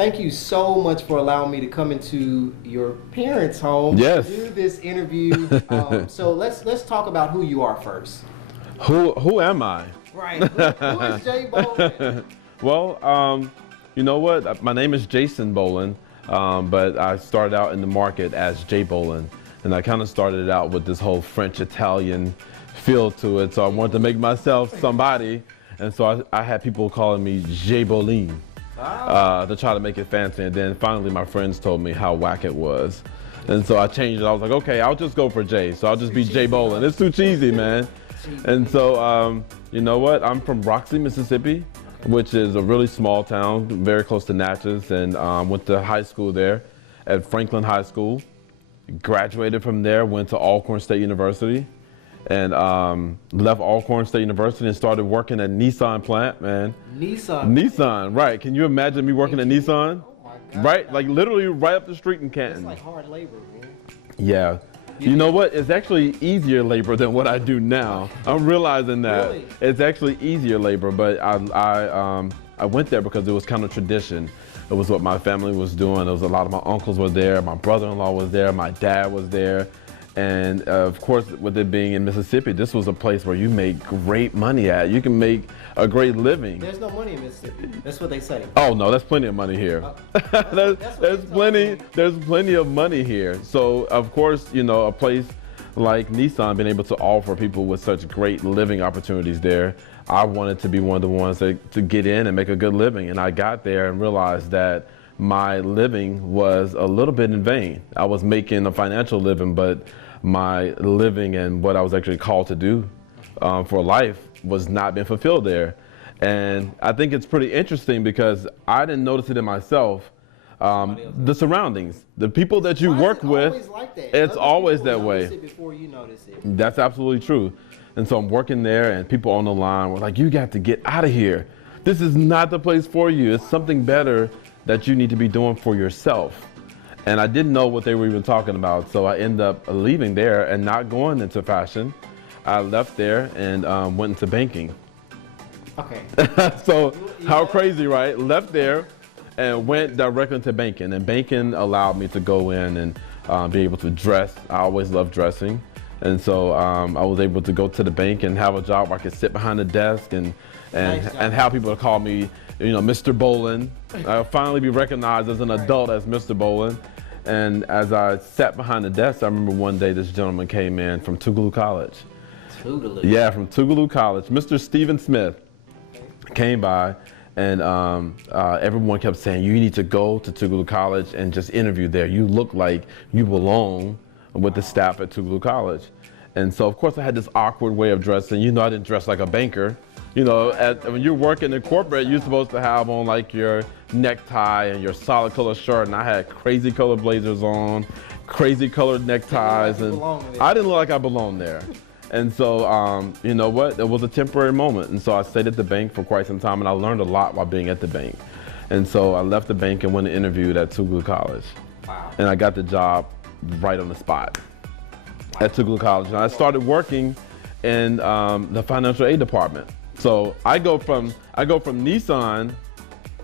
thank you so much for allowing me to come into your parents' home Yes. to do this interview. So let's talk about who you are first. Who am I? Right. Who is Jay Bolin? Well, you know what? My name is Jason Bolin, but I started out in the market as Jay Bolin, and I kind of started out with this whole French-Italian feel to it. So I wanted to make myself somebody, and so I had people calling me Jay Bolin. To try to make it fancy, and then finally my friends told me how whack it was, and so I changed it. I was like, okay, I'll just go for Jay, so I'll just be Jay Bolin. It's too cheesy, man. And so, you know what? I'm from Roxy, Mississippi, which is a really small town, very close to Natchez, and went to high school there at Franklin High School. Graduated from there, went to Alcorn State University, and left Alcorn State University and started working at Nissan plant, man. Nissan, right. Can you imagine me working at Nissan? Oh my God. Right, like literally right up the street in Canton. It's like hard labor, man. Yeah. You know what? It's actually easier labor than what I do now. I'm realizing that. Really? It's actually easier labor, but I went there because it was kind of tradition. It was what my family was doing. It was a lot of my uncles were there, my brother-in-law was there, my dad was there. And of course, with it being in Mississippi, this was a place where you make great money at. You can make a great living. There's no money in Mississippi. That's what they say. Oh no, there's plenty of money here. There's plenty of money here. So of course, you know, a place like Nissan being able to offer people with such great living opportunities there, I wanted to be one of the ones to get in and make a good living. And I got there and realized that my living was a little bit in vain. I was making a financial living, but my living and what I was actually called to do for life was not being fulfilled there. And I think it's pretty interesting because I didn't notice it in myself. The surroundings, the people that you work with, it's always that way. Before you notice it. That's absolutely true. And so I'm working there and people on the line were like, you got to get out of here. This is not the place for you. It's something better that you need to be doing for yourself. And I didn't know what they were even talking about. So I ended up leaving there and not going into fashion. I left there and went into banking. Okay. So how crazy, right? Left there and went directly into banking. And banking allowed me to go in and be able to dress. I always loved dressing. And so I was able to go to the bank and have a job where I could sit behind the desk and have people call me, you know, Mr. Bolin. I'll finally be recognized as an adult as Mr. Bolin. And as I sat behind the desk, I remember one day this gentleman came in from Tougaloo College. Tougaloo? Yeah, from Tougaloo College. Mr. Stephen Smith came by, and everyone kept saying, you need to go to Tougaloo College and just interview there. You look like you belong with the staff at Tougaloo College. And so, of course, I had this awkward way of dressing. You know, I didn't dress like a banker. You know, when you're working in corporate, you're supposed to have on like your necktie and your solid color shirt. And I had crazy colored blazers on, crazy colored neckties, and I didn't look like I belonged there. And so, you know what? It was a temporary moment. And so I stayed at the bank for quite some time, and I learned a lot while being at the bank. And so I left the bank and went and interviewed at Tougaloo College. Wow. And I got the job right on the spot at Tougaloo College. And I started working in the financial aid department. So I go from Nissan,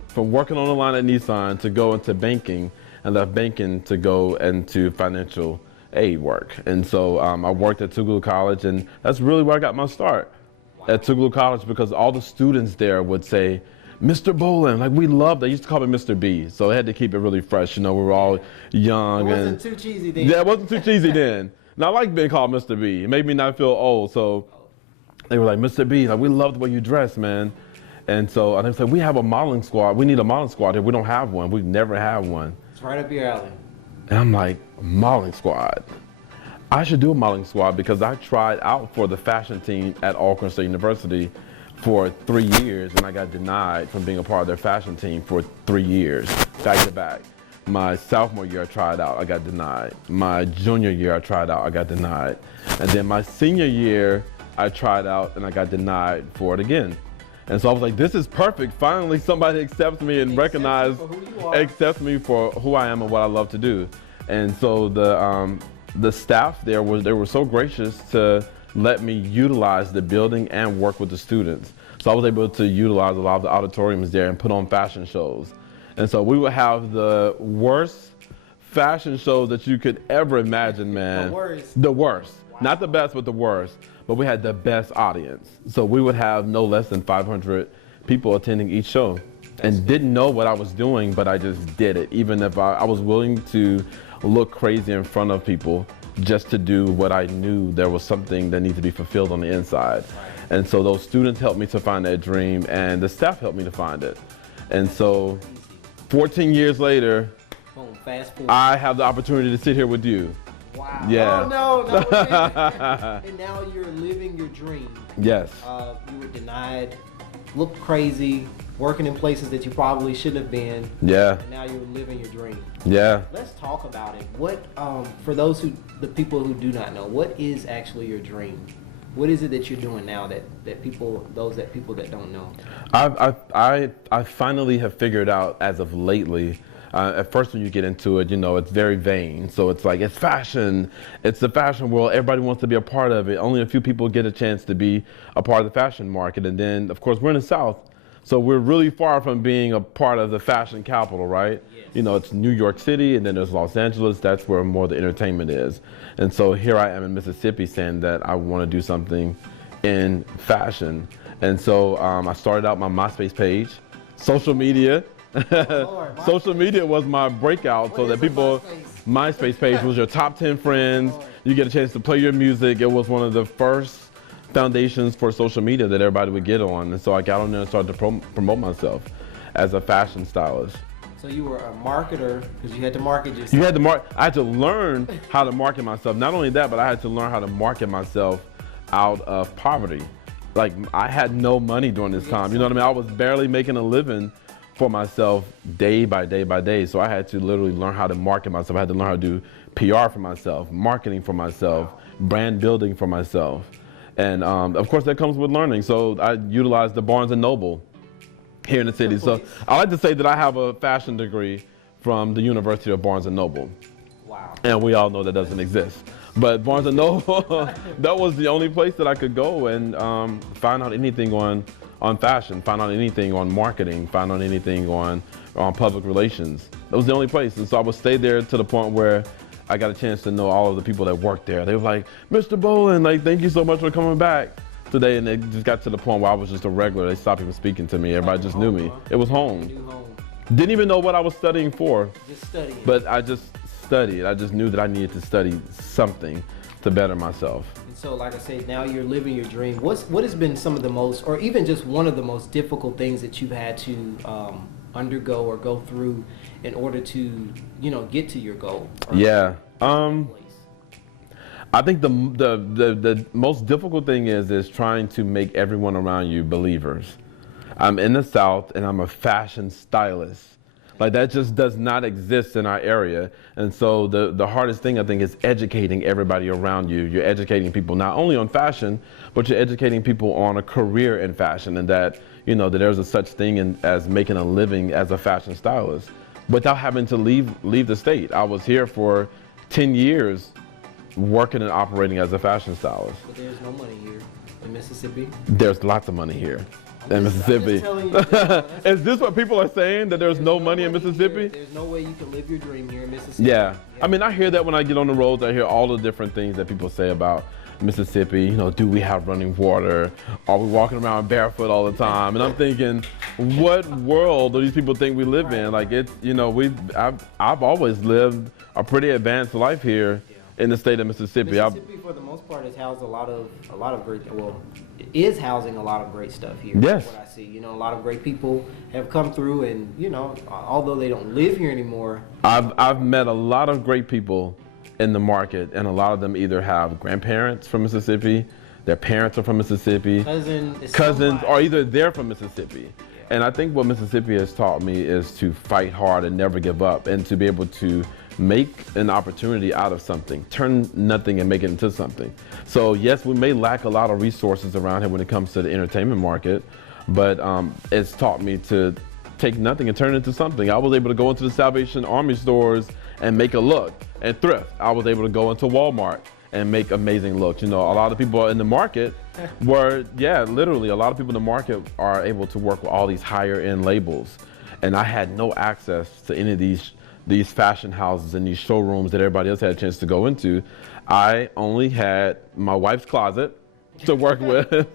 from working on the line at Nissan to go into banking, and left banking to go into financial aid work. And so I worked at Tougaloo College, and that's really where I got my start at Tougaloo College, because all the students there would say, Mr. Bolin, like we loved, they used to call me Mr. B. So they had to keep it really fresh. You know, we were all young. It wasn't too cheesy then. Yeah, it wasn't too cheesy then. And I liked being called Mr. B. It made me not feel old. So they were like, Mr. B, like we love the way you dress, man. And so they said, we have a modeling squad. We need a modeling squad here. We don't have one. We've never had one. It's right up your alley. And I'm like, modeling squad. I should do a modeling squad because I tried out for the fashion team at Alcorn State University for 3 years, and I got denied from being a part of their fashion team for 3 years, back to back. My sophomore year I tried out, I got denied. My junior year I tried out, I got denied. And then my senior year I tried out and I got denied for it again. And so I was like, this is perfect. Finally somebody accepts me and accepts me for who I am and what I love to do. And so the staff there they were so gracious to let me utilize the building and work with the students. So I was able to utilize a lot of the auditoriums there and put on fashion shows. And so we would have the worst fashion show that you could ever imagine, man. The worst. The worst. Wow. Not the best, but the worst. But we had the best audience. So we would have no less than 500 people attending each show. And didn't know what I was doing, but I just did it. Even if I was willing to look crazy in front of people just to do what I knew there was something that needed to be fulfilled on the inside. And so those students helped me to find that dream, and the staff helped me to find it. And so 14 years later, boom, fast forward. I have the opportunity to sit here with you. Wow. Yeah. Oh, no. And now you're living your dream. Yes. You were denied, looked crazy, working in places that you probably shouldn't have been. Yeah. And now you're living your dream. Yeah. Let's talk about it. What, for the people who do not know, what is actually your dream? What is it that you're doing now that people that don't know? I finally have figured out as of lately. At first, when you get into it, you know, it's very vain. So it's like, it's fashion. It's the fashion world. Everybody wants to be a part of it. Only a few people get a chance to be a part of the fashion market. And then, of course, we're in the South. So we're really far from being a part of the fashion capital, right? Yes. You know, it's New York City, and then there's Los Angeles. That's where more of the entertainment is. And so here I am in Mississippi saying that I want to do something in fashion. And so I started out my MySpace page, social media. Lord, Social media was my breakout, so that people, MySpace page was your top 10 friends. You get a chance to play your music. It was one of the first foundations for social media that everybody would get on. And so I got on there and started to promote myself as a fashion stylist. So you were a marketer because you had to market yourself. You had to I had to learn how to market myself. Not only that, but I had to learn how to market myself out of poverty. Like, I had no money during this time. You know what I mean? I was barely making a living for myself day by day by day. So I had to literally learn how to market myself. I had to learn how to do PR for myself, marketing for myself, brand building for myself. And of course that comes with learning. So I utilized the Barnes & Noble here in the city. So I like to say that I have a fashion degree from the University of Barnes & Noble. Wow. And we all know that doesn't exist. But Barnes & Noble, that was the only place that I could go and find out anything on fashion, find out anything on marketing, find out anything on public relations. That was the only place. And so I would stay there to the point where I got a chance to know all of the people that worked there. They were like, Mr. Bolin, like, thank you so much for coming back today. And it just got to the point where I was just a regular. They stopped even speaking to me. Everybody just knew me. It was home. Didn't even know what I was studying for. Just studying. But I just studied. I just knew that I needed to study something to better myself. And so, like I said, now you're living your dream. What has been some of the most, or even just one of the most difficult things that you've had to undergo or go through in order to, you know, get to your goal? Yeah. I think the most difficult thing is trying to make everyone around you believers. I'm in the South and I'm a fashion stylist. Like, that just does not exist in our area. And so the hardest thing, I think, is educating everybody around you. You're educating people not only on fashion, but you're educating people on a career in fashion, and that, you know, that there's a such thing as making a living as a fashion stylist without having to leave the state. I was here for 10 years working and operating as a fashion stylist. But there's no money here in Mississippi. There's lots of money here in Mississippi. Is this what people are saying, that there's no money in Mississippi? Here. There's no way you can live your dream here in Mississippi. Yeah. I mean, I hear that when I get on the roads. I hear all the different things that people say about Mississippi. You know, do we have running water? Are we walking around barefoot all the time? And I'm thinking, what world do these people think we live in? Like, it's, you know, I've always lived a pretty advanced life here in the state of Mississippi. Mississippi, for the most part, has housed a lot of great. Well, it is housing a lot of great stuff here. Yes. What I see, you know, a lot of great people have come through, and you know, although they don't live here anymore. I've met a lot of great people in the market, and a lot of them either have grandparents from Mississippi, their parents are from Mississippi, cousins, or either they're from Mississippi. And I think what Mississippi has taught me is to fight hard and never give up, and to be able to make an opportunity out of something, turn nothing and make it into something. So yes, we may lack a lot of resources around here when it comes to the entertainment market, but it's taught me to take nothing and turn it into something. I was able to go into the Salvation Army stores and make a look and thrift. I was able to go into Walmart and make amazing looks. You know, a lot of people in the market literally a lot of people in the market are able to work with all these higher end labels. and I had no access to any of these fashion houses and these showrooms that everybody else had a chance to go into. I only had my wife's closet to work with.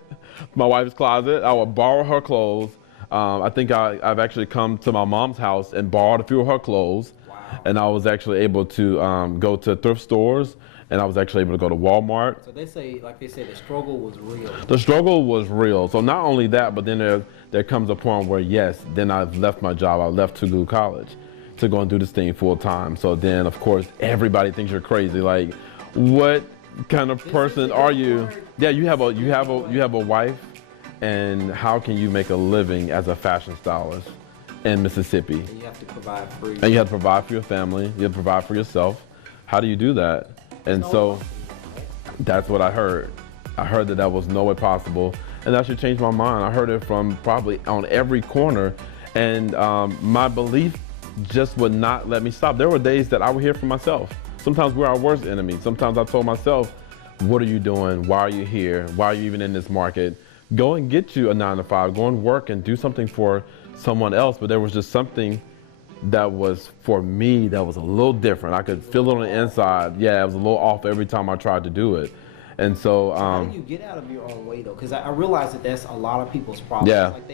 My wife's closet. I would borrow her clothes. I think I've actually come to my mom's house and borrowed a few of her clothes. Wow. And I was actually able to go to thrift stores, and I was actually able to go to Walmart. So they say, like they said, the struggle was real. The struggle was real. So not only that, but then there comes a point where, yes, then I've left my job. I left to go to college to go and do this thing full time. So then, of course, everybody thinks you're crazy. Like, what kind of person are you? Yeah, you have a wife, and how can you make a living as a fashion stylist in Mississippi? And you have to provide for you. And you have to provide for your family. You have to provide for yourself. How do you do that? And so that's what I heard. I heard that was no way possible, and that should change my mind. I heard it from probably on every corner, and my belief just would not let me stop. There were days that I would hear from myself. Sometimes we're our worst enemy. Sometimes I told myself, what are you doing? Why are you here? Why are you even in this market? Go and get you a 9-to-5. Go and work and do something for someone else. But there was just something that was, for me, that was a little different. I could feel it on the inside. Yeah, it was a little off every time I tried to do it. And so, how do you get out of your own way though? Because I realize that that's a lot of people's problem. Yeah. Like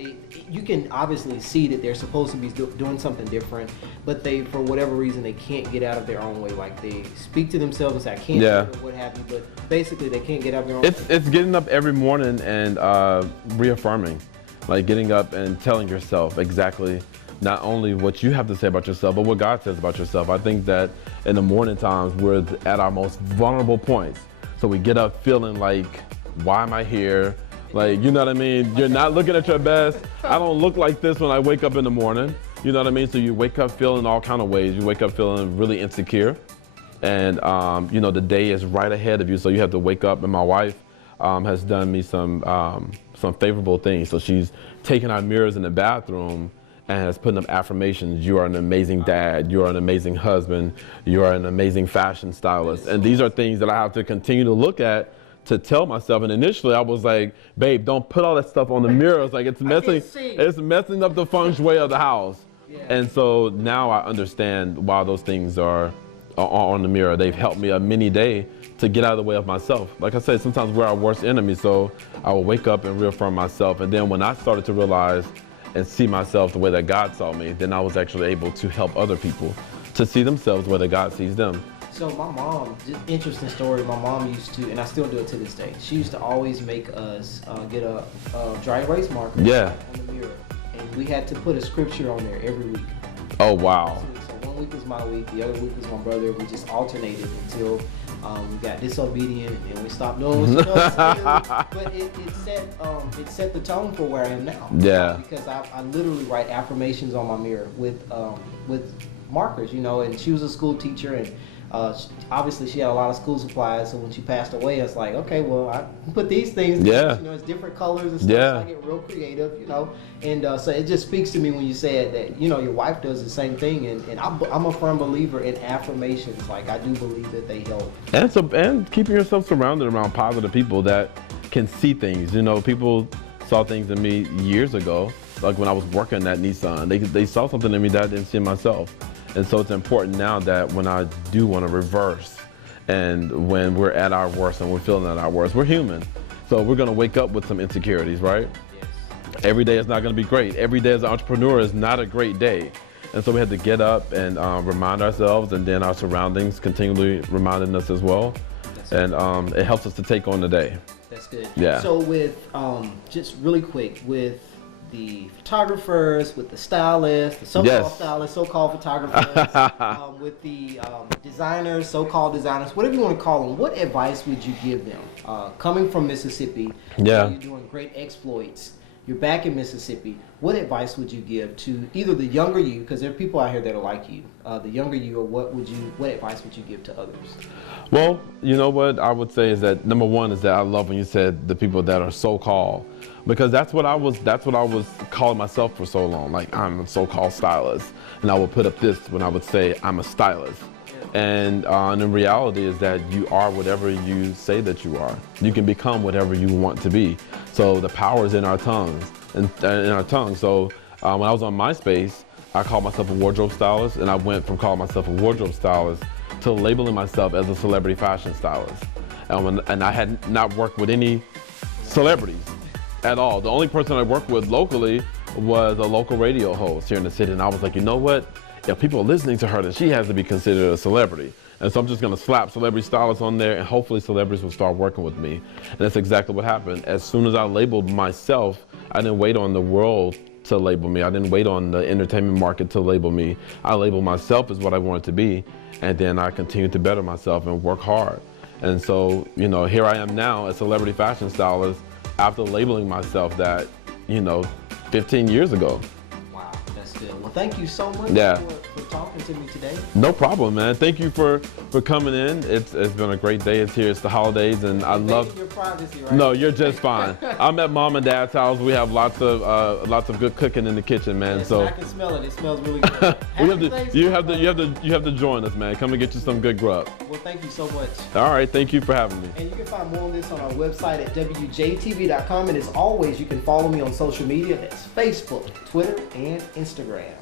you can obviously see that they're supposed to be doing something different, but they, for whatever reason, they can't get out of their own way. Like they speak to themselves and say, "I can't," do it, or what have you. But basically, they can't get out of their own way. It's getting up every morning and reaffirming, like getting up and telling yourself exactly not only what you have to say about yourself, but what God says about yourself. I think that in the morning times, we're at our most vulnerable points. So we get up feeling like, why am I here? Like, you know what I mean? You're not looking at your best. I don't look like this when I wake up in the morning. You know what I mean? So you wake up feeling all kind of ways. You wake up feeling really insecure. And, you know, the day is right ahead of you. So you have to wake up. And my wife has done me some favorable things. So she's taken our mirrors in the bathroom and has put up affirmations. You are an amazing dad. You are an amazing husband. You are an amazing fashion stylist. And these are things that I have to continue to look at to tell myself. And initially I was like, babe, don't put all that stuff on the mirrors. Like it's messing up the feng shui of the house. Yeah. And so now I understand why those things are on the mirror. They've helped me a many day to get out of the way of myself. Like I said, sometimes we're our worst enemy. So I will wake up and reaffirm myself. And then when I started to realize and see myself the way that God saw me, then I was actually able to help other people to see themselves the way that God sees them. So my mom, just interesting story, my mom used to, and I still do it to this day, she used to always make us get a dry erase marker on the mirror. And we had to put a scripture on there every week. Oh, wow. So 1 week was my week, the other week was my brother. We just alternated until we got disobedient and we stopped doing what she does. But it set the tone for where I am now. Yeah. Because I literally write affirmations on my mirror with markers, you know. And she was a school teacher, and obviously she had a lot of school supplies. So when she passed away, I was like, okay, well, I put these things. Yeah. You know, it's different colors and stuff. So I get real creative, you know. And so it just speaks to me when you said that, you know, your wife does the same thing. And I'm a firm believer in affirmations. Like, I do believe that they help. And keeping yourself surrounded around positive people that can see things. You know, people saw things in me years ago, like when I was working at Nissan. They saw something in me that I didn't see in myself. And so it's important now that when I do want to reverse, and when we're at our worst and we're feeling at our worst, we're human. So we're going to wake up with some insecurities, right? Yes. Every day is not going to be great. Every day as an entrepreneur is not a great day. And so we have to get up and remind ourselves, and then our surroundings continually reminding us as well. And it helps us to take on the day. That's good. Yeah. So with, just really quick, with the photographers, with the stylists, the so-called stylists, so-called photographers, with the designers, so-called designers, whatever you want to call them, what advice would you give them? Coming from Mississippi, you're doing great exploits, you're back in Mississippi, what advice would you give to either the younger you, because there are people out here that are like you, the younger you, or what advice would you give to others? Well, you know what I would say is that number one is that I love when you said the people that are so-called, because that's what I was calling myself for so long. Like, I'm a so-called stylist, and I would put up this when I would say I'm a stylist. And in reality is that you are whatever you say that you are. You can become whatever you want to be. So the power is in our tongues, in our tongue. So when I was on MySpace, I called myself a wardrobe stylist, and I went from calling myself a wardrobe stylist to labeling myself as a celebrity fashion stylist. And I had not worked with any celebrities at all. The only person I worked with locally was a local radio host here in the city, and I was like, you know what? If people are listening to her, then she has to be considered a celebrity. And so I'm just gonna slap celebrity stylists on there, and hopefully celebrities will start working with me. And that's exactly what happened. As soon as I labeled myself, I didn't wait on the world to label me. I didn't wait on the entertainment market to label me. I labeled myself as what I wanted to be, and then I continued to better myself and work hard. And so, you know, here I am now, a celebrity fashion stylist, after labeling myself that, you know, 15 years ago. Wow, that's good. Well, thank you so much for talking to me today. No problem, man. Thank you for coming in. It's been a great day. It's here. It's the holidays, and I love your privacy, right? No, you're just fine. I'm at mom and dad's house. We have lots of good cooking in the kitchen, man. Yes, so I can smell it. It smells really good. you have to join us, man. Come and get you some good grub. Well, thank you so much. All right, thank you for having me. And you can find more on this on our website at wjtv.com. And as always, you can follow me on social media. That's Facebook, Twitter, and Instagram.